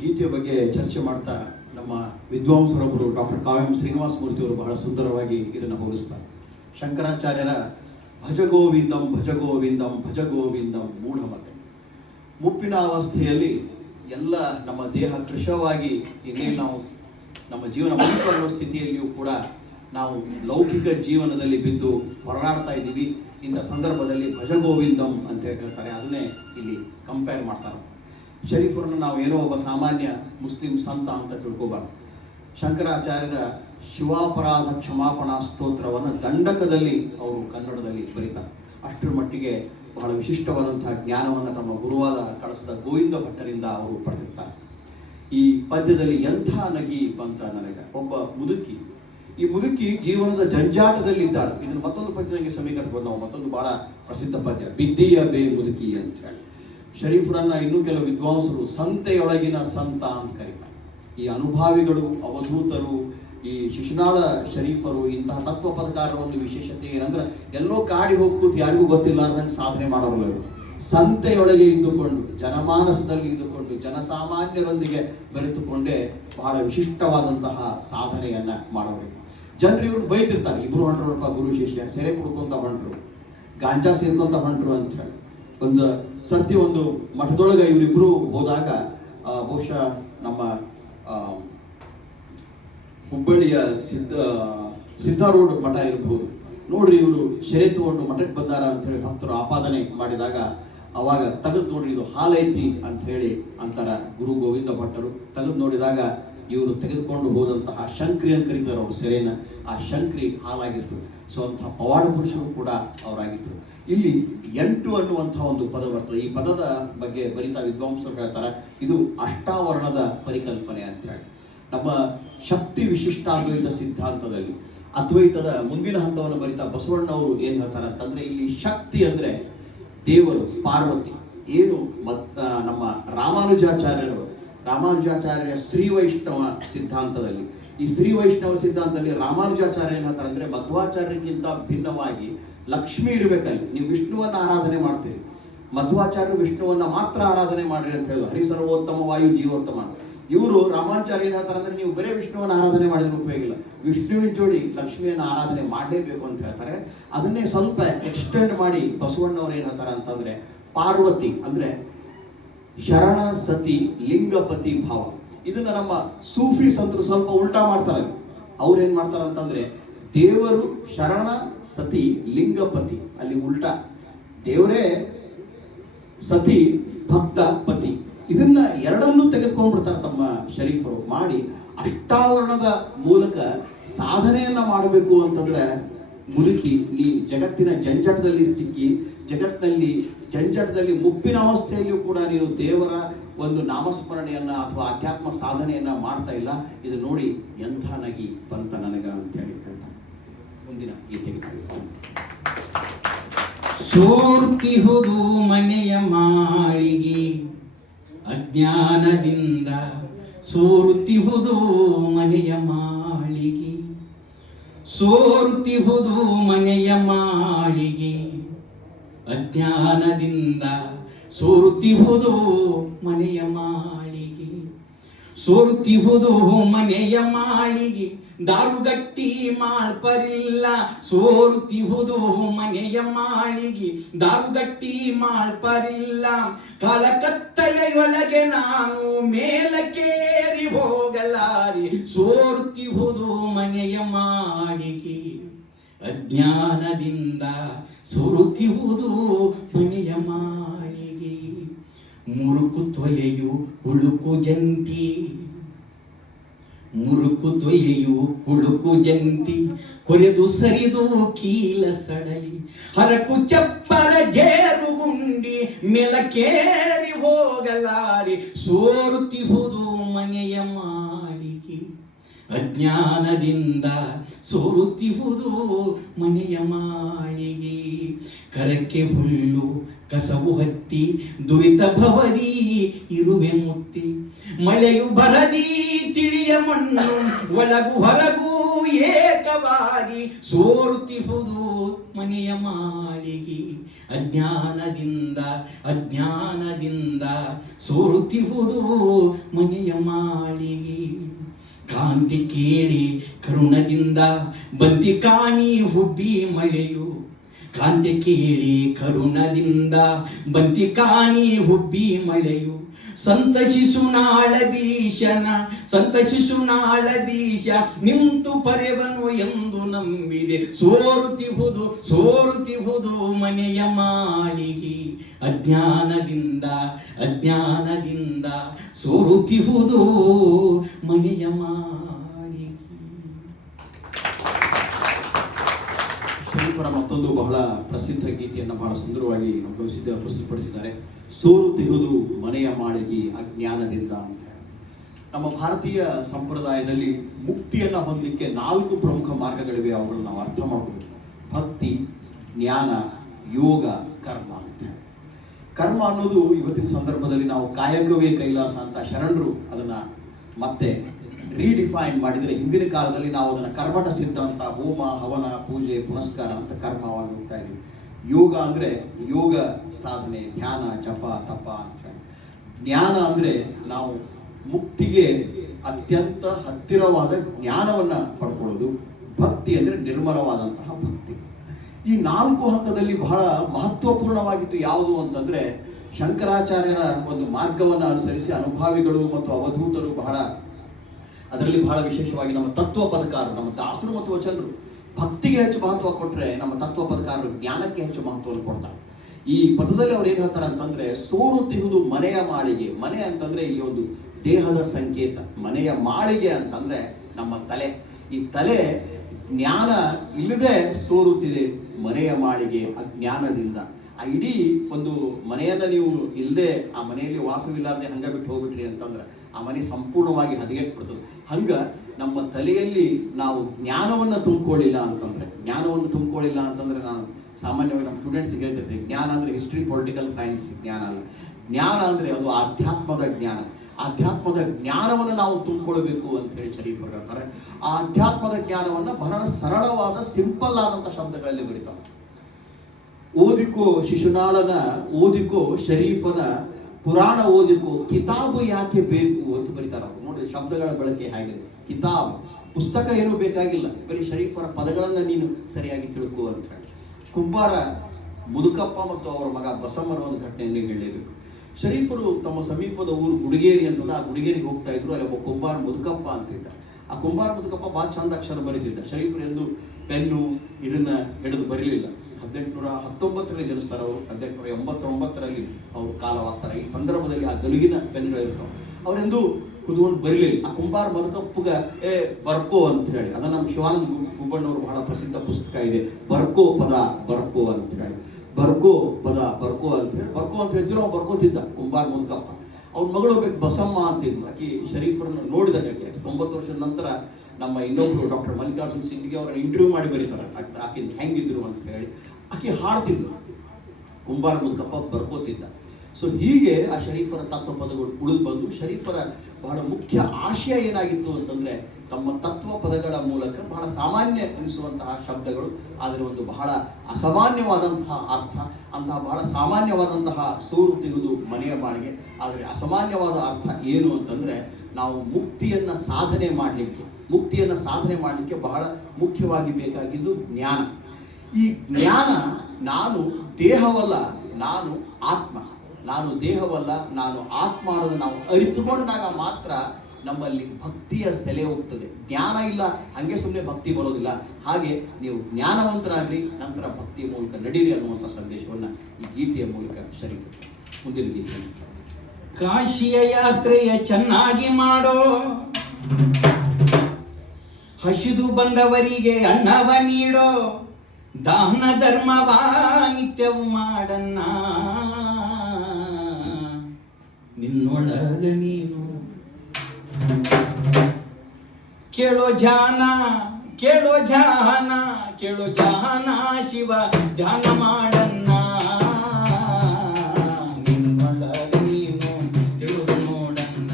ಗೀತೆಯ ಬಗ್ಗೆ ಚರ್ಚೆ ಮಾಡ್ತಾ ನಮ್ಮ ವಿದ್ವಾಂಸರೊಬ್ಬರು ಡಾಕ್ಟರ್ ಕಾವ್ಯಂ ಶ್ರೀನಿವಾಸ ಮೂರ್ತಿಯವರು ಬಹಳ ಸುಂದರವಾಗಿ ಇದನ್ನು ಹೋಲಿಸ್ತಾರೆ. ಶಂಕರಾಚಾರ್ಯರ ಭಜಗೋವಿಂದಂ ಭಜಗೋವಿಂದಂ ಭಜಗೋವಿಂದಂ ಮೂಢಮತೆ. ಮುಪ್ಪಿನ ಅವಸ್ಥೆಯಲ್ಲಿ ಎಲ್ಲ ನಮ್ಮ ದೇಹ ಕೃಶವಾಗಿ ಇನ್ನೇನು ನಾವು ನಮ್ಮ ಜೀವನ ಮುಕ್ತ ಅನ್ನೋ ಸ್ಥಿತಿಯಲ್ಲಿಯೂ ಕೂಡ ನಾವು ಲೌಕಿಕ ಜೀವನದಲ್ಲಿ ಬಿದ್ದು ಹೊರನಾಡ್ತಾ ಇದ್ದೀವಿ. ಇಂಥ ಸಂದರ್ಭದಲ್ಲಿ ಭಜಗೋವಿಂದಂ ಅಂತ ಹೇಳ್ತಾರೆ, ಅದನ್ನೇ ಇಲ್ಲಿ ಕಂಪೇರ್ ಮಾಡ್ತಾರೆ. ಶರೀಫರನ್ನು ನಾವು ಏನೋ ಒಬ್ಬ ಸಾಮಾನ್ಯ ಮುಸ್ಲಿಂ ಸಂತ ಅಂತ ತಿಳ್ಕೋಬಾರ್ದು. ಶಂಕರಾಚಾರ್ಯರ ಶಿವಾಪರಾಧ ಕ್ಷಮಾಪಣಾ ಸ್ತೋತ್ರವನ್ನು ದಂಡಕದಲ್ಲಿ ಅವರು ಕನ್ನಡದಲ್ಲಿ ಬರೀತಾರೆ. ಅಷ್ಟರ ಮಟ್ಟಿಗೆ ಬಹಳ ವಿಶಿಷ್ಟವಾದಂತಹ ಜ್ಞಾನವನ್ನು ತಮ್ಮ ಗುರುವಾದ ಕಳಸದ ಗೋವಿಂದ ಭಟ್ಟರಿಂದ ಅವರು ಪಡೆದಿರ್ತಾರೆ. ಈ ಪದ್ಯದಲ್ಲಿ ಎಂಥ ನಗಿ ಬಂತ ನನಗೆ. ಒಬ್ಬ ಮುದುಕಿ, ಈ ಮುದುಕಿ ಜೀವನದ ಜಂಜಾಟದಲ್ಲಿದ್ದಾಳೆ. ಇದನ್ನು ಮತ್ತೊಂದು ಪದ್ಯಕ್ಕೆ ಸಮೀಕರಿಸಬಹುದು ನಾವು. ಮತ್ತೊಂದು ಬಹಳ ಪ್ರಸಿದ್ಧ ಪದ್ಯ ಬಿದ್ದಿಯ ಬೇ ಮುದುಕಿ ಅಂತ ಹೇಳಿ. ಶರೀಫರನ್ನ ಇನ್ನೂ ಕೆಲವು ವಿದ್ವಾಂಸರು ಸಂತೆಯೊಳಗಿನ ಸಂತ ಅಂತ ಕರೀತಾರೆ. ಈ ಅನುಭಾವಿಗಳು, ಅವಧೂತರು, ಈ ಶಿಶುನಾಳ ಶರೀಫರು ಇಂತಹ ತತ್ವ ಪದಕಾರರ ಒಂದು ವಿಶೇಷತೆ ಏನಂದ್ರೆ ಎಲ್ಲೋ ಕಾಡಿ ಹೋಗ್ಬೋದು, ಯಾರಿಗೂ ಗೊತ್ತಿಲ್ಲಾರ್ದಂಗೆ ಸಾಧನೆ ಮಾಡೋರು. ಸಂತೆಯೊಳಗೆ ಇದ್ದುಕೊಂಡು, ಜನಮಾನಸದಲ್ಲಿ ಇದ್ದುಕೊಂಡು, ಜನಸಾಮಾನ್ಯರೊಂದಿಗೆ ಬೆರೆತುಕೊಂಡೇ ಬಹಳ ವಿಶಿಷ್ಟವಾದಂತಹ ಸಾಧನೆಯನ್ನ ಮಾಡೋರು. ಜನರು ಇವ್ರು ಬೈತಿರ್ತಾರೆ, ಇಬ್ರು ಹೊಂಟ್ರಪ್ಪ ಗುರು ಶಿಷ್ಯ, ಸೆರೆ ಕುಡ್ಕೊಂತ ಹೊಂಟ್ರು, ಗಾಂಜಾ ಸೇರ್ಕೊಂತ ಹೊಂಟ್ರು ಅಂತ ಹೇಳಿ. ಒಂದು ಸರ್ತಿ ಒಂದು ಮಠದೊಳಗೆ ಇವರಿಬ್ರು ಹೋದಾಗ ಬಹುಶಃ ನಮ್ಮ ಹುಬ್ಬಳ್ಳಿಯ ಸಿದ್ಧಾರೂಢ ಮಠ ಇರಬಹುದು, ನೋಡ್ರಿ ಇವರು ಸೆರೆ ತಗೊಂಡು ಮಠಕ್ಕೆ ಬಂದಾರ ಅಂತ ಹೇಳಿ ಭಕ್ತರು ಆಪಾದನೆ ಮಾಡಿದಾಗ ಅವಾಗ ತೆಗೆದು ನೋಡ್ರಿ ಇದು ಹಾಲೈತಿ ಅಂತ ಹೇಳಿ ಅಂತಾರ ಗುರು ಗೋವಿಂದ ಭಟ್ಟರು. ತೆಗೆದು ನೋಡಿದಾಗ ಇವರು ತೆಗೆದುಕೊಂಡು ಹೋದಂತಹ ಶಂಕ್ರಿ ಅಂತ ಕರೀತಾರೆ ಅವರು ಸೆರೆನ, ಆ ಶಂಕ್ರಿ ಹಾಲಾಗಿತ್ತು. ಸೊ ಅಂತಹ ಪವಾಡ ಪುರುಷರು ಕೂಡ ಅವರಾಗಿದ್ದರು. ಇಲ್ಲಿ 8 ಅನ್ನುವಂತಹ ಒಂದು ಪದ ಬರ್ತದೆ. ಈ ಪದದ ಬಗ್ಗೆ ಬರಿತಾ ವಿದ್ವಾಂಸರು ಹೇಳ್ತಾರೆ, ಇದು ಅಷ್ಟಾವರಣದ ಪರಿಕಲ್ಪನೆ ಅಂತ ಹೇಳಿ. ನಮ್ಮ ಶಕ್ತಿ ವಿಶಿಷ್ಟಾದ್ವೈತ ಸಿದ್ಧಾಂತದಲ್ಲಿ ಅದ್ವೈತದ ಮುಂದಿನ ಹಂತವನ್ನು ಬರಿತಾ ಬಸವಣ್ಣವರು ಏನು ಹೇಳ್ತಾರೆ ಅಂತಂದ್ರೆ, ಇಲ್ಲಿ ಶಕ್ತಿ ಅಂದ್ರೆ ದೇವರು, ಪಾರ್ವತಿ. ಏನು ನಮ್ಮ ರಾಮಾನುಜಾಚಾರ್ಯರ ಶ್ರೀ ವೈಷ್ಣವ ಸಿದ್ಧಾಂತದಲ್ಲಿ, ಈ ಶ್ರೀ ವೈಷ್ಣವ ಸಿದ್ಧಾಂತದಲ್ಲಿ ರಾಮಾನುಜಾಚಾರ್ಯ ಏನು ಹೇಳ್ತಾರೆ ಅಂದ್ರೆ, ಮಧ್ವಾಚಾರ್ಯಕ್ಕಿಂತ ಭಿನ್ನವಾಗಿ ಲಕ್ಷ್ಮಿ ಇರಬೇಕಲ್ಲಿ. ನೀವು ವಿಷ್ಣುವನ್ನ ಆರಾಧನೆ ಮಾಡ್ತೀರಿ, ಮಧ್ವಾಚಾರ್ಯರು ವಿಷ್ಣುವನ್ನ ಮಾತ್ರ ಆರಾಧನೆ ಮಾಡ್ರಿ ಅಂತ ಹೇಳಿ, ಹರಿಸರ್ವೋತ್ತಮ ವಾಯು ಜೀವೋತ್ತಮ. ಇವರು ರಾಮಾಚಾರ್ಯ ಏನು ಹೇಳ್ತಾರೆ ಅಂದ್ರೆ, ನೀವು ಬರೇ ವಿಷ್ಣುವನ್ನ ಆರಾಧನೆ ಮಾಡಿದ್ರೆ ಉಪಯೋಗಿಲ್ಲ, ವಿಷ್ಣುವಿನ ಜೋಡಿ ಲಕ್ಷ್ಮಿಯನ್ನ ಆರಾಧನೆ ಮಾಡಲೇಬೇಕು ಅಂತ ಹೇಳ್ತಾರೆ. ಅದನ್ನೇ ಸ್ವಲ್ಪ ಎಕ್ಸ್ಟೆಂಡ್ ಮಾಡಿ ಬಸವಣ್ಣವ್ರು ಏನು ಹೇಳ್ತಾರೆ ಅಂತಂದ್ರೆ, ಪಾರ್ವತಿ ಅಂದ್ರೆ ಶರಣ ಸತಿ ಲಿಂಗಪತಿ ಭಾವ. ಇದನ್ನ ನಮ್ಮ ಸೂಫಿ ಸಂತರು ಸ್ವಲ್ಪ ಉಲ್ಟಾ ಮಾಡ್ತಾರೆ. ಅವ್ರು ಏನ್ ಮಾಡ್ತಾರೆ ಅಂತಂದ್ರೆ, ದೇವರು ಶರಣ ಸತಿ ಲಿಂಗಪತಿ, ಅಲ್ಲಿ ಉಲ್ಟಾ ದೇವರೇ ಸತಿ ಭಕ್ತ ಪತಿ. ಇದನ್ನ ಎರಡನ್ನೂ ತೆಗೆದುಕೊಂಡ್ಬಿಡ್ತಾರೆ ತಮ್ಮ ಶರೀಫರು. ಮಾಡಿ ಅಷ್ಟಾವರಣದ ಮೂಲಕ ಸಾಧನೆಯನ್ನ ಮಾಡಬೇಕು ಅಂತಂದ್ರೆ, ಮುದುಕಿ ನೀ ಜಗತ್ತಿನ ಜಂಜಟದಲ್ಲಿ ಸಿಕ್ಕಿ, ಜಗತ್ತಿನಲ್ಲಿ ಜಂಜಟದಲ್ಲಿ ಮುಪ್ಪಿನ ಅವಸ್ಥೆಯಲ್ಲಿಯೂ ಕೂಡ ನೀನು ದೇವರ ಒಂದು ನಾಮಸ್ಮರಣೆಯನ್ನ ಅಥವಾ ಆಧ್ಯಾತ್ಮ ಸಾಧನೆಯನ್ನ ಮಾಡ್ತಾ ಇಲ್ಲ. ಇದು ನೋಡಿ ಎಂಥ ನಗಿ ಬಂತ ನನಗ ಅಂತ ಹೇಳಿ ಹೇಳ್ತಾರೆ. ಮುಂದಿನ ಗೀತೆಗೆ ಸೋರ್ತಿಹುದು ಮನೆಯ ಮಾಳಿಗೆ ಅಜ್ಞಾನದಿಂದ, ಸೋರುತ್ತಿಹುದು ಮನೆಯ ಮಾಳಿಗೆ, ಸೋರುತ್ತಿಹುದು ಮನೆಯ ಮಾಳಿಗೆ ಅಜ್ಞಾನದಿಂದ, ಸೋರುತ್ತಿಹುದು ಮನೆಯ ಮಾಳಿಗೆ, ಸೋರುತ್ತಿಹುದು ಮನೆಯ ಮಾಳಿಗೆ ದಾರುಗಟ್ಟಿ ಮಾಳ್ಪರಿಲ್ಲ, ಸೋರುತ್ತಿಹುದು ಮನೆಯ ಮಾಳಿಗೆ ದಾರುಗಟ್ಟಿ ಮಾಳ್ಪರಿಲ್ಲ, ಕಾಲಕತ್ತಲೆಯೊಳಗೆ ನಾನು ಮೇಲಕ್ಕೇರಿ ಹೋಗಲಾರಿ, ಸೋರುತ್ತಿಹುದು ಮನೆಯ ಮಾಳಿಗೆ ಅಜ್ಞಾನದಿಂದ, ಸೋರುತ್ತಿಹುದು ಮನೆಯ ಮಾಳಿಗೆ. ಮುರುಕು ತೊಲೆಯು ಹುಡುಕು ಜಂತಿ, ಮುರುಕು ತೊಲೆಯು ಹುಡುಕು ಜಂತಿ, ಕೊರೆದು ಸರಿದು ಕೀಲ ಸಡಲಿ, ಹರಕು ಚಪ್ಪರ ಜೇರುಗುಂಡಿ ಮೇಲಕ್ಕೇರಿ ಹೋಗಲಾರಿ, ಸೋರುತ್ತಿಹುದು ಮನೆಯ ಮಾಳಿಗೆ ಅಜ್ಞಾನದಿಂದ, ಸೋರುತ್ತಿಹುದು ಮನೆಯ ಮಾಳಿಗೆ. ಕರಕ್ಕೆ ಹುಲ್ಲು ಕಸವು ಹತ್ತಿ ದುರಿತ ಭವದಿ ಇರುವೆ ಮುತ್ತಿ, ಮಳೆಯು ಬರದಿ ತಿಳಿಯ ಮಣ್ಣು ಒಳಗು ಹೊರಗೂ ಏಕವಾಗಿ ಸೋರುತ್ತಿಹುದು ಮನೆಯ ಮಾಳಿಗೆ. ಅಜ್ಞಾನದಿಂದ ಸೋರುತ್ತಿಹುದು ಮನೆಯ ಮಾಳಿಗೆ. ಕಾಂತಿ ಕೇಳಿ ಕರುಣದಿಂದ ಬಂತಿ ಕಾಣಿ ಹುಬ್ಬಿ ಮಳೆಯು. ಕಾಂತಿ ಕೇಳಿ ಕರುಣದಿಂದ ಬಂತಿ ಕಾಣಿ ಹುಬ್ಬಿ ಮಳೆಯು. ಸಂತಸಿಸು ನಾಳದೀಶ ನಿಂತು ಪರೆವನು ಎಂದು ನಂಬಿದೆ. ಸೋರುತ್ತಿಹುದು ಮನೆಯ ಮಾಳಿಗೆ. ಅಜ್ಞಾನದಿಂದ ಸೋರುತ್ತಿಹುದು ಮನೆಯ ಮಾಳಿಗೆ. ಶರೀಫರ ಮತ್ತೊಂದು ಬಹಳ ಪ್ರಸಿದ್ಧ ಗೀತೆಯನ್ನು ಬಹಳ ಸುಂದರವಾಗಿ ಪ್ರಸ್ತುತಪಡಿಸಿದ್ದಾರೆ. ಸೋರುತ್ತಿಹುದು ಮನೆಯ ಮಾಳಿಗೆ ಅಜ್ಞಾನದಿಂದ ಅಂತ. ನಮ್ಮ ಭಾರತೀಯ ಸಂಪ್ರದಾಯದಲ್ಲಿ ಮುಕ್ತಿಯನ್ನು ಹೊಂದಲಿಕ್ಕೆ 4 ಪ್ರಮುಖ ಮಾರ್ಗಗಳಿವೆ. ಅವುಗಳನ್ನು ನಾವು ಅರ್ಥ ಮಾಡಬೇಕು. ಭಕ್ತಿ, ಜ್ಞಾನ, ಯೋಗ, ಕರ್ಮ ಅಂತ. ಕರ್ಮ ಅನ್ನೋದು ಇವತ್ತಿನ ಸಂದರ್ಭದಲ್ಲಿ ನಾವು ಕಾಯಕವೇ ಕೈಲಾಸ ಅಂತ ಶರಣರು ಅದನ್ನ ಮತ್ತೆ ರೀಡಿಫೈನ್ ಮಾಡಿದರೆ, ಹಿಂದಿನ ಕಾಲದಲ್ಲಿ ನಾವು ಅದನ್ನು ಕರ್ಮಠ ಸಿದ್ಧಾಂತ, ಹೋಮ ಹವನ ಪೂಜೆ ಪುನಸ್ಕಾರ ಅಂತ ಕರ್ಮವಾಗಿ ಹೋಗ್ತಾ ಇದ್ದೀವಿ. ಯೋಗ ಅಂದರೆ ಯೋಗ ಸಾಧನೆ, ಧ್ಯಾನ, ಜಪ, ತಪ ಅಂತ. ಜ್ಞಾನ ಅಂದರೆ ನಾವು ಮುಕ್ತಿಗೆ ಅತ್ಯಂತ ಹತ್ತಿರವಾದ ಜ್ಞಾನವನ್ನು ಪಡ್ಕೊಳ್ಳೋದು. ಭಕ್ತಿ ಅಂದರೆ ನಿರ್ಮಲವಾದಂತಹ ಭಕ್ತಿ. ಈ 4 ಹಂತದಲ್ಲಿ ಬಹಳ ಮಹತ್ವಪೂರ್ಣವಾಗಿದ್ದು ಯಾವುದು ಅಂತಂದರೆ, ಶಂಕರಾಚಾರ್ಯರ ಒಂದು ಮಾರ್ಗವನ್ನು ಅನುಸರಿಸಿ ಅನುಭಾವಿಗಳು ಮತ್ತು ಅವಧೂತರು ಅದರಲ್ಲಿ ಬಹಳ ವಿಶೇಷವಾಗಿ ನಮ್ಮ ತತ್ವ ಪದಕಾರರು, ನಮ್ಮ ದಾಸರು ಮತ್ತು ವಚನರು ಭಕ್ತಿಗೆ ಹೆಚ್ಚು ಮಹತ್ವ ಕೊಟ್ಟರೆ, ನಮ್ಮ ತತ್ವ ಪದಕಾರರು ಜ್ಞಾನಕ್ಕೆ ಹೆಚ್ಚು ಮಹತ್ವವನ್ನು ಕೊಡ್ತಾರೆ. ಈ ಪದದಲ್ಲಿ ಅವ್ರು ಏನು ಹೇಳ್ತಾರೆ ಅಂತಂದ್ರೆ, ಸೋರುತ್ತಿಹುದು ಮನೆಯ ಮಾಳಿಗೆ. ಮನೆ ಅಂತಂದ್ರೆ ಈ ಒಂದು ದೇಹದ ಸಂಕೇತ. ಮನೆಯ ಮಾಳಿಗೆ ಅಂತಂದ್ರೆ ನಮ್ಮ ತಲೆ. ಈ ತಲೆ ಜ್ಞಾನ ಇಲ್ಲದೆ ಸೋರುತ್ತಿದೆ ಮನೆಯ ಮಾಳಿಗೆ ಅಜ್ಞಾನದಿಂದ. ಆ ಇಡೀ ಒಂದು ಮನೆಯನ್ನ ನೀವು ಇಲ್ಲದೆ, ಆ ಮನೆಯಲ್ಲಿ ವಾಸವಿಲ್ಲಾರ್ದೆ ಹಂಗ ಬಿಟ್ಟು ಹೋಗ್ಬಿಟ್ರಿ ಅಂತಂದ್ರೆ ಆ ಮನೆ ಸಂಪೂರ್ಣವಾಗಿ ಹದಗೆಟ್ಬಿಡ್ತದೆ. ಹಂಗ ನಮ್ಮ ತಲೆಯಲ್ಲಿ ನಾವು ಜ್ಞಾನವನ್ನು ತುಂಬಿಕೊಳ್ಳಿಲ್ಲ ಅಂತಂದ್ರೆ ನಾನು ಸಾಮಾನ್ಯವಾಗಿ ನಮ್ಮ ಸ್ಟೂಡೆಂಟ್ಸ್ಗೆ ಹೇಳ್ತಿರ್ತೀನಿ, ಜ್ಞಾನ ಅಂದರೆ ಹಿಸ್ಟ್ರಿ, ಪೊಲಿಟಿಕಲ್ ಸೈನ್ಸ್ ಜ್ಞಾನ ಅಲ್ಲ. ಜ್ಞಾನ ಅಂದರೆ ಅದು ಆಧ್ಯಾತ್ಮದ ಜ್ಞಾನ. ಆಧ್ಯಾತ್ಮದ ಜ್ಞಾನವನ್ನು ನಾವು ತುಂಬಿಕೊಳ್ಬೇಕು ಅಂತ ಹೇಳಿ ಶರೀಫರು ಹೇಳ್ತಾರೆ. ಆ ಆಧ್ಯಾತ್ಮದ ಜ್ಞಾನವನ್ನು ಬಹಳ ಸರಳವಾದ ಸಿಂಪಲ್ ಆದಂಥ ಶಬ್ದಗಳಲ್ಲಿ ಬರೀತಾರೆ. ಓದಿಕೋ ಶಿಶುನಾಳನ, ಓದಿಕೋ ಶರೀಫನ ಪುರಾಣ, ಓದಿಕೋ ಕಿತಾಬು ಯಾಕೆ ಬೇಕು ಅಂತ ಬರೀತಾರೆ. ನೋಡಿ ಶಬ್ದಗಳ ಬಳಕೆ ಹೇಗಿದೆ. ಕಿತಾಬ್ ಪುಸ್ತಕ ಏನೂ ಬೇಕಾಗಿಲ್ಲ, ಬರೀ ಶರೀಫರ ಪದಗಳನ್ನು ನೀನು ಸರಿಯಾಗಿ ತಿಳ್ಕೋ ಅಂತ ಹೇಳಿ. ಕುಂಬಾರ ಮುದುಕಪ್ಪ ಮತ್ತು ಅವರ ಮಗ ಬಸಮ್ಮನ ಒಂದು ಘಟನೆಯನ್ನು ಹೇಳಲೇಬೇಕು. ಶರೀಫರು ತಮ್ಮ ಸಮೀಪದ ಊರು ಗುಡಿಗೇರಿ ಅಂತಂದ್ರೆ ಆ ಗುಡಿಗೇರಿಗೆ ಹೋಗ್ತಾ ಇದ್ರು. ಅಲ್ಲಿ ಒಬ್ಬ ಕುಂಬಾರ ಮುದುಕಪ್ಪ ಅಂತಿದ್ದ. ಆ ಕುಂಬಾರ ಮುದುಕಪ್ಪ ಭಾಳ ಚಂದ ಅಕ್ಷರ ಬರೀತಿದ್ದ. ಶರೀಫರು ಎಂದು ಪೆನ್ನು ಇದನ್ನ ಹಿಡಿದು ಬರೀಲಿಲ್ಲ. 1819ರಲ್ಲಿ ಜನಿಸ್ತಾರೆ ಅವರು. 1889ರಲ್ಲಿ ಅವರು ಕಾಲವಾಗ್ತಾರೆ. ಈ ಸಂದರ್ಭದಲ್ಲಿ ಆ ಗಲುಗಿನ ಪೆನ್ಗಳು ಇರ್ತಾವೆ. ಅವರೆಂದು ಕುತ್ಕೊಂಡು ಬರೀಲಿಲ್ಲ. ಆ ಕುಂಬಾರ ಮುದುಕಪ್ಪಗ ಬರ್ಕೋ ಅಂತ ಹೇಳಿ, ಅದನ್ನ ನಮ್ಮ ಶಿವಾನಂದ ಗುಬ್ಬಣ್ಣವರು ಬಹಳ ಪ್ರಸಿದ್ಧ ಪುಸ್ತಕ ಇದೆ, ಬರ್ಕೋ ಪದ ಬರ್ಕೋ ಅಂತ ಹೇಳಿ. ಬರ್ಕೋ ಪದ ಬರ್ಕೋ ಅಂತ ಹೇಳಿ ಬರ್ಕೋ ಅಂತ ಹೇಳ್ತಿರೋ ಅವ್ನು ಬರ್ಕೋತಿದ್ದ ಕುಂಬಾರ ಮುದುಕಪ್ಪ. ಅವ್ನ ಮಗಳು ಬೇಕು ಬಸಮ್ಮ ಅಂತಿದ್ಲು. ಆಕೆ ಶರೀಫರನ್ನು ನೋಡಿದಾಗ ಆಕೆ 90 ವರ್ಷದ ನಂತರ ನಮ್ಮ ಇನ್ನೊಬ್ರು ಡಾಕ್ಟರ್ ಮಲ್ಲಿಕಾರ್ಜುನ್ ಸಿಂಗ್ಗೆ ಅವರ ಇಂಟರ್ವ್ಯೂ ಮಾಡಿ ಬರೀತಾರೆ ಆಕೆ ಹೆಂಗಿದ್ರು ಅಂತ ಹೇಳಿ. ಆಕೆ ಹಾಡ್ತಿದ್ಲು, ಕುಂಬಾರ ಮುದುಕಪ್ಪ ಬರ್ಕೋತಿದ್ದ. ಸೊ ಹೀಗೆ ಆ ಶರೀಫರ ತತ್ವ ಪದಗಳು ಉಳಿದು ಬಂದು, ಶರೀಫರ ಬಹಳ ಮುಖ್ಯ ಆಶಯ ಏನಾಗಿತ್ತು ಅಂತಂದ್ರೆ, ತಮ್ಮ ತತ್ವ ಪದಗಳ ಮೂಲಕ ಬಹಳ ಸಾಮಾನ್ಯ ಎನಿಸುವಂತಹ ಶಬ್ದಗಳು, ಆದರೆ ಒಂದು ಬಹಳ ಅಸಾಮಾನ್ಯವಾದಂತಹ ಅರ್ಥ. ಅಂತಹ ಬಹಳ ಸಾಮಾನ್ಯವಾದಂತಹ ಸೋರುತ್ತಿರುವುದು ಮನೆಯ ಮಾಳಿಗೆ, ಆದರೆ ಅಸಾಮಾನ್ಯವಾದ ಅರ್ಥ ಏನು ಅಂತಂದ್ರೆ, ನಾವು ಮುಕ್ತಿಯನ್ನ ಸಾಧನೆ ಮಾಡಲಿಕ್ಕೆ ಬಹಳ ಮುಖ್ಯವಾಗಿ ಬೇಕಾಗಿದ್ದು ಜ್ಞಾನ. ಈ ಜ್ಞಾನ, ನಾನು ದೇಹವಲ್ಲ, ನಾನು ಆತ್ಮ, ನಾನು ದೇಹವಲ್ಲ, ನಾನು ಆತ್ಮ ಅನ್ನೋದು ನಾವು ಅರಿತುಕೊಂಡಾಗ ಮಾತ್ರ ನಮ್ಮಲ್ಲಿ ಭಕ್ತಿಯ ಸೆಲೆ ಹೋಗ್ತದೆ. ಜ್ಞಾನ ಇಲ್ಲ, ಹಂಗೆ ಸುಮ್ಮನೆ ಭಕ್ತಿ ಬರೋದಿಲ್ಲ. ಹಾಗೆ ನೀವು ಜ್ಞಾನವಂತರಾಗ್ರಿ, ನಂತರ ಭಕ್ತಿಯ ಮೂಲಕ ನಡೀರಿ ಅನ್ನುವಂಥ ಸಂದೇಶವನ್ನು ಈ ಗೀತೆಯ ಮೂಲಕ ಶರೀಫ್ ಮುಂದಿನ ಗೀತೆ. ಕಾಶಿಯ ಯಾತ್ರೆಯ ಚೆನ್ನಾಗಿ ಮಾಡೋ, ಹಸಿದು ಬಂದವರಿಗೆ ಅನ್ನವ ನೀಡೋ, ದಾನ ಧರ್ಮವ ನಿತ್ಯವು ಮಾಡನ್ನ, ನಿನ್ನೊಳಗ ನೀನು ಕೇಳೋ ಜಾನ ಶಿವ ಧ್ಯಾನ ಮಾಡನ್ನ, ನಿನ್ನೊಳಗ ನೀನು ತಿಳಿದು ನೋಡನ್ನ,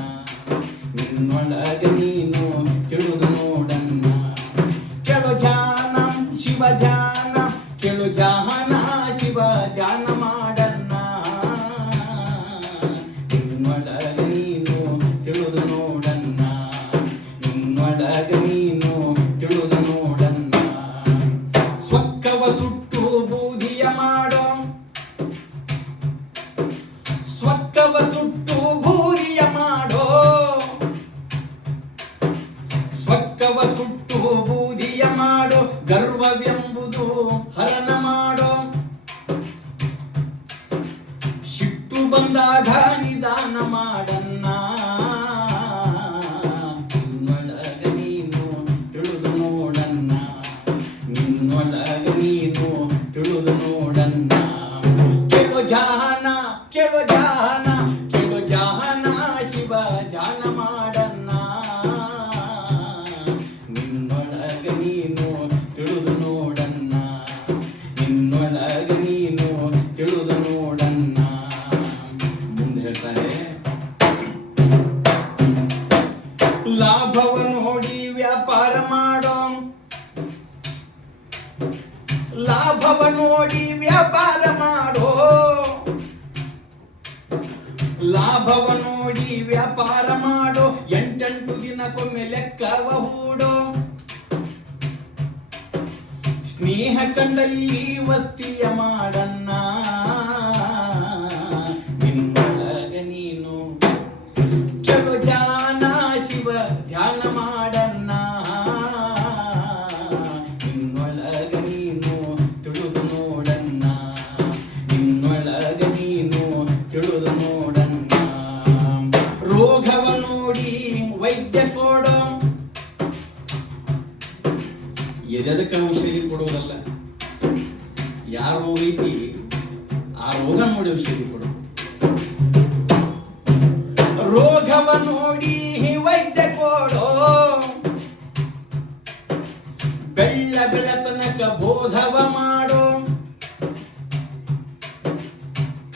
ನಿನ್ನೊಳಗ ನೀನು ತಿಳಿದು ನೋಡನ್ನ. ನಿನ್ನೊಳಗ ನೀನು ತಿಳಿದು ನೋಡನ್ನ ನಿನ್ನೊಳಗ ನೀನು ತಿಳಿದು ನೋಡನ್ನ ಸ್ವಕ್ಕವ ಸುಟ್ಟು ಬೂದಿಯ ಮಾಡೋ ಸ್ವಕ್ಕವ ಸುಟ್ಟು ಬೂದಿಯ ಮಾಡೋ ಸ್ವಕ್ಕವ ಸುಟ್ಟು ಬೂದಿಯ ಮಾಡೋ ಗರ್ವವೆಂಬುದು ಹರಣ ಮಾಡೋ ಸಿಟ್ಟು ಬಂದಾಗ ನಿಧಾನ ಮಾಡನ್ನ ನಿನ್ನೊಳಗ ನೀನು ತಿಳಿದು ನೋಡನ್ನ ನಿನ್ನೊಳಗ ನೀನು ತಿಳಿದು ನೋಡನ್ನ ಕೇಳೋ ಜಾನ ಕೇಳೋ ಜಾನ ಕೇಳೋ ಜಾನ ಶಿವ ಧ್ಯಾನ ಮಾಡನ್ನ ನಿನ್ನೊಳಗ ನೀನು ತಿಳಿದು ನೋಡನ್ನ ನಿನ್ನೊಳಗ ನೀನು ತಿಳಿದು ನೋಡನ್ನ ಮುಂದೆ ಹೇಳ್ತಾರೆ ಲಾಭವ ನೋಡಿ ವ್ಯಾಪಾರ ಮಾಡೋ ಲಾಭವ ನೋಡಿ ವ್ಯಾಪಾರ ಮಾಡೋ ಲಾಭವ ನೋಡಿ ವ್ಯಾಪಾರ ಮಾಡೋ ಎಂಟೆಂಟು ದಿನಕ್ಕೊಮ್ಮೆ ಲೆಕ್ಕವ ಹೂಡೋ ಸ್ನೇಹ ಕಂಡಲ್ಲಿ ವಸ್ತಿಯ ಮಾಡನ್ನ ನಿನ್ನೊಳಗ ನೀನು ಕೆಲವು ಜಾನ ಶಿವ ಧ್ಯಾನ ಮಾಡನ್ನ ನಿನ್ನೊಳಗ ನೀನು ತಿಳಿದು ನೋಡನ್ನ ನಿನ್ನೊಳಗ ನೀನು ತಿಳಿದು ನೋಡನ್ನ ರೋಗವ ನೋಡಿ ವೈದ್ಯ ಕೊಡೋ ಎದಕ್ಕೆ ಔಷಧಿ ಕೊಡುವುದಲ್ಲ ಯಾರ ರೋಗ ಐತಿ ಆ ರೋಗ ನೋಡಿ ಔಷಧಿ ಕೊಡು ರೋಗವ ನೋಡಿ ವೈದ್ಯ ಕೊಡೋ ಬೆಳ್ಳ ಬೆಳತನಕ ಬೋಧವ ಮಾಡೋ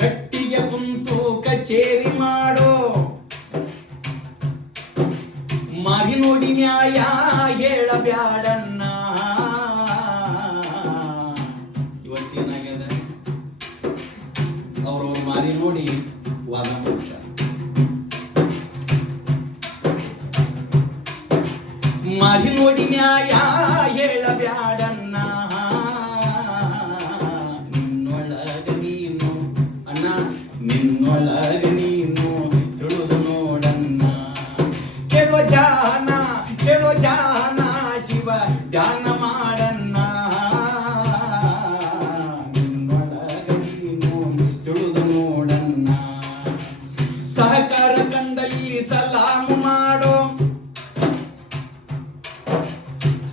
ಕಟ್ಟಿಗೆ ಕುಂತು ಕಚೇರಿ ಮಾಡೋ ಮಾರಿ ನೋಡಿ ನ್ಯಾಯ ಹೇಳಬ್ಯಾಡನ್ನ ಇವತ್ತೇನಾಗ್ಯದ ಅವ್ರವ್ರ ಮಾರಿ ನೋಡಿ ವಾದ ಮಾಡ್ತಾರೆ ಮಾರಿ ನೋಡಿ ನ್ಯಾಯ ಹೇಳಬ್ಯಾಡನ್ನ ನಿನ್ನೊಳಗ ನೀನು ಅಣ್ಣ ನಿನ್ನೊಳಗ ನೀನು ತಿಳಿದು ನೋಡನ್ನ ಕೇಳೋ ಜಾನ ಶಿವ ಧ್ಯಾನ ಮಾಡನ್ನ ನಿನ್ನೊಳಗ ನೀನು ತಿಳಿದು ನೋಡನ್ನ ಸಹಕಾರ ಕಂಡಲ್ಲಿ ಸಲಾಮು ಮಾಡೋ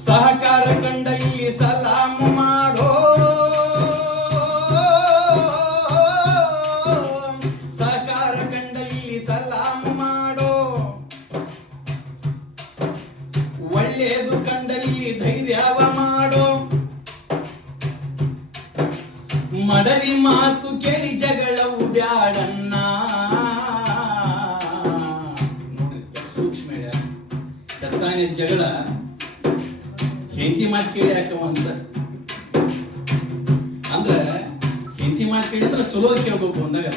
ಸಹಕಾರ ಕಂಡಲ್ಲಿ ಸಲಾಮು ಮಾಡೋ ಸಹಕಾರ ಕಂಡಲ್ಲಿ ಸಲಾಮು ಮಾಡೋ ಒಳ್ಳೆಯದು ಕಂಡಲ್ಲಿ ಧೈರ್ಯವ ಮಾಡೋ ಮಡಲಿ ಮಾತು ಕೇಳಿ ಜಗಳವು ಬ್ಯಾಡನ್ನ ಸೂಕ್ಷ್ಮ ಚರ್ಚಾನೆ ಜಗಳ ಹೆಂಡತಿ ಮಾತು ಕೇಳಿ ಯಾಕವ ಅಂದ್ರೆ ಹೆಂಡತಿ ಮಾತು ಕೇಳಿದ್ರೆ ಸುಲಭ ಕೇಳ್ಬೇಕು ಅಂದಾಗ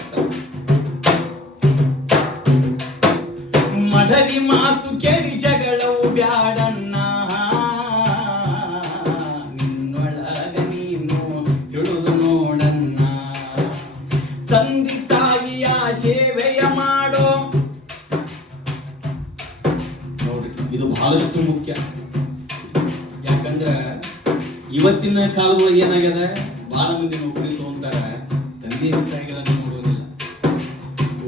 ಮಡದಿ ಮಾತು ಕೇಳಿ ಜಗಳವು ಬ್ಯಾಡನ್ನ ನಿನ್ನೊಳಗ ನೀನು ತಿಳಿದು ನೋಡನ್ನ ತಂದೆ ತಾಯಿಯ ಸೇವೆಯ ಮಾಡೋ ನೋಡ್ರಿ ಇದು ಬಹಳಷ್ಟು ಮುಖ್ಯ ಯಾಕಂದ್ರ ಇವತ್ತಿನ ಕಾಲದೊಳಗೆ ಏನಾಗ್ಯದ ಬಹಳ ಮಂದಿ ನೌಕರಿ ತಗೊಂತಾರ ತಂದೆ ತಾಯಿಗಳನ್ನ ನೋಡೋದಿಲ್ಲ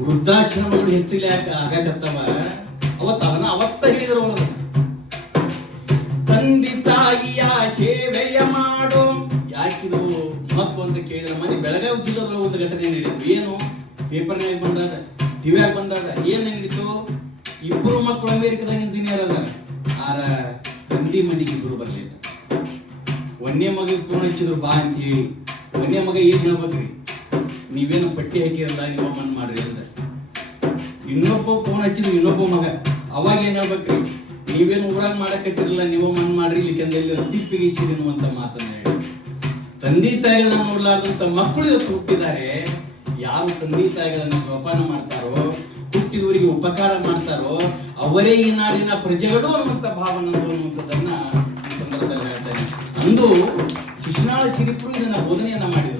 ವೃದ್ಧಾಶ್ರಮಗಳು ಹೆಚ್ಚಿಗೆ ಆಗಾಕತ್ತವ ಅವತ್ತ ಹೇಳಿದ್ರು ಅವರು ತಂದೆ ತಾಯಿಯ ಸೇವೆಯ ಮಾಡೋ ಯಾಕಿದು ಮಹತ್ವ ಅಂತ ಕೇಳಿದ್ರೆ ಮನೆ ಬೆಳಗಾವಿ ಜಿಲ್ಲೆಯೊಳಗೆ ಒಂದು ಘಟನೆ ನಡೀತು ಏನು ಪೇಪರ್ನಾಗ ಬಂದಾಗ ಟಿವಿಯಾಗ ಬಂದಾಗ ಏನ್ ನಡೀತು ಇಬ್ಬರು ಮಕ್ಕಳು ಅಮೇರಿಕದಾಗ ಇಂಜಿನಿಯರ್ ಅದ ಆರ ತಂದಿ ಮನೆಗೆ ಇಬ್ಬರು ಬರ್ಲಿಲ್ಲ ಒಂದೇ ಮಗ ಫೋನ್ ಹಚ್ಚಿದ್ರು ಬಾ ಅಂತ ಹೇಳಿ ಒಂದೇ ಮಗ ಏನ್ ಹೇಳ್ಬೇಕ್ರಿ ನೀವೇನು ಪಟ್ಟಿ ಹಾಕಿರಲ್ಲ ನಿಮ್ಮಮ್ಮನ್ ಮಾಡ್ರಿ ಅಂತ ಇನ್ನೊಬ್ಬ ಫೋನ್ ಹಚ್ಚಿದ್ರು ಇನ್ನೊಬ್ಬ ಮಗ ಅವಾಗ ಏನ್ ಹೇಳ್ಬೇಕ್ರಿ ನೀವೇನು ಊರಾಗ ಮಾಡಕತ್ತಿರಲ್ಲ ನಿಮ್ಮಮ್ಮನ್ ಮಾಡ್ರಿ ಇಲ್ಲಿಕೆಂದಲ್ಲಿ ತಿಪ್ಪಿಗೆ ಇಸಿದೀನು ಅಂತ ಮಾತನ್ನ ಹೇಳಿ ತಂದೆ ತಾಯಿಗಳನ್ನ ನೋಡ್ಲಾರ್ದಂತ ಮಕ್ಕಳು ಇವತ್ತು ಹುಟ್ಟಿದ್ದಾರೆ. ಯಾರು ತಂದೆ ತಾಯಿಗಳನ್ನ ಜೋಪಾನ ಮಾಡ್ತಾರೋ ಹುಟ್ಟಿದವರಿಗೆ ಉಪಕಾರ ಮಾಡ್ತಾರೋ ಅವರೇ ಈ ನಾಡಿನ ಪ್ರಜೆಗಳು ಅನ್ನುವಂಥ ಭಾವನೆ ಅನ್ನುವಂಥದ್ದನ್ನ ಈ ಸಂದರ್ಭದಲ್ಲಿ ಹೇಳ್ತೇನೆ. ಅಂದು ಶಿಶುನಾಳ ಸಿರಿಪುರು ಇದನ್ನ ಬೋಧನೆಯನ್ನ ಮಾಡಿದರು.